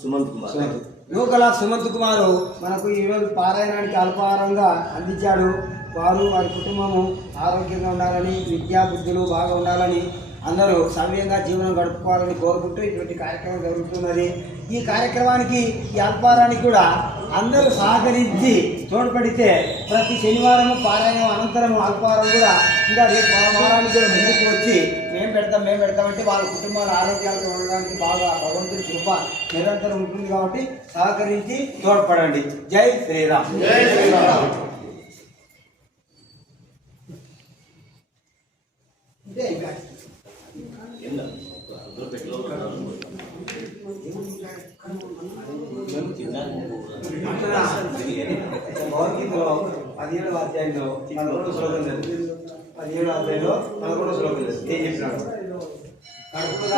సుమంత్ కుమార్. నూకల సుమంత్ కుమారు మనకు ఈరోజు పారాయణానికి అల్పాహారంగా అందించాడు. వారు వారి కుటుంబము ఆరోగ్యంగా ఉండాలని విద్యా బుద్ధులు బాగా ఉండాలని అందరూ సవ్యంగా జీవనం గడుపుకోవాలని కోరుకుంటూ ఇటువంటి కార్యక్రమం జరుగుతున్నది. ఈ కార్యక్రమానికి ఈ అల్పారానికి కూడా అందరూ సహకరించి తోడ్పడితే ప్రతి శనివారం పారాయణం అనంతరం అల్పారం కూడా ఇంకా రేపు వారానికి కూడా ముందుకు వచ్చి మేము పెడతాం మేము పెడతామంటే వాళ్ళ కుటుంబాల ఆరోగ్యాలతో ఉండడానికి బాగా భగవంతుడి కృప నిరంతరం ఉంటుంది కాబట్టి సహకరించి తోడ్పడండి. జై శ్రీరామ్. జై శ్రీరామ్. భగవద్గీతలో పదిహేడు అధ్యాయంలో పదకొండు శ్లోకం లేదు పదిహేడు అధ్యాయంలో పదకొండు శ్లోకం ಕರ್ಪೂರ